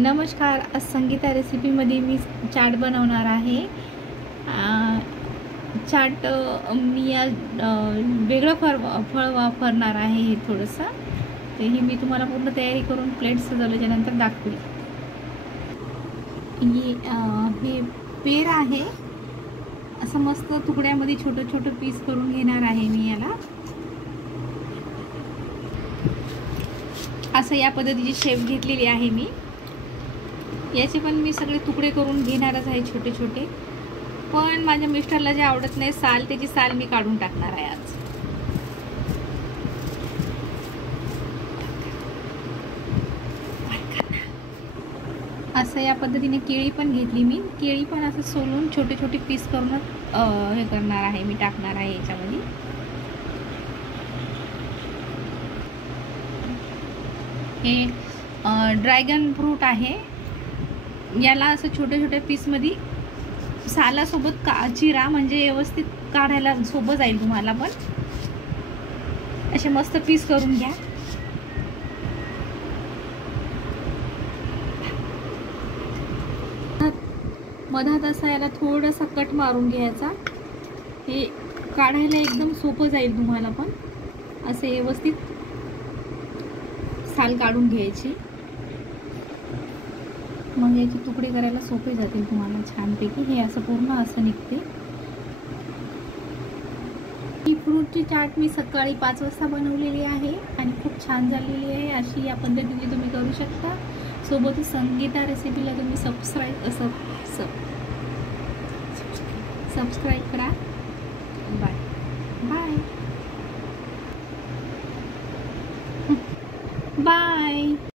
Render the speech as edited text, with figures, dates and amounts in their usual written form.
नमस्कार. आज संगीता रेसिपीमध्ये मी चाट बनवणार आहे. चाट मी आज वेगळं फळ वापरणार आहे. हे थोडंसं तेही मी तुम्हाला पूर्ण तयारी करून प्लेट सजवल्याच्यानंतर दाखवेल. हे पेर आहे. असं मस्त तुकड्यामध्ये छोटं छोटं पीस करून घेणार आहे मी याला. असं या पद्धतीची शेप घेतलेली आहे मी. याचे पण मी सगळे तुकडे करून घेणारच आहे छोटे छोटे. पण माझ्या मिस्टरला जे आवडत नाही साल, त्याची साल मी काढून टाकणार आहे आज. असं या पद्धतीने केळी पण घेतली मी. केळी पण असं सोलून छोटे छोटे पीस करून हे करणार आहे मी, टाकणार आहे याच्यामध्ये. हे ड्रॅगन फ्रूट आहे. याला असं छोट्या छोट्या पीसमध्ये सालासोबत चिरा, म्हणजे व्यवस्थित काढायला सोपं जाईल तुम्हाला. पण असे मस्त पीस करून घ्या. मधात असा याला थोडासा कट मारून घ्यायचा. हे काढायला एकदम सोपं जाईल तुम्हाला. पण असे व्यवस्थित साल काढून घ्यायची, मग याचे तुकडे करायला सोपे जातील तुम्हाला छानपैकी. हे असं पूर्ण असं निघते. ही फ्रूटची चाट मी सकाळी 5 वाजता बनवलेली आहे आणि खूप छान झालेली आहे. अशी या पद्धतीने तुम्ही करू शकता. सोबतच संगीता रेसिपीला तुम्ही सबस्क्राईब करा. Bye bye bye.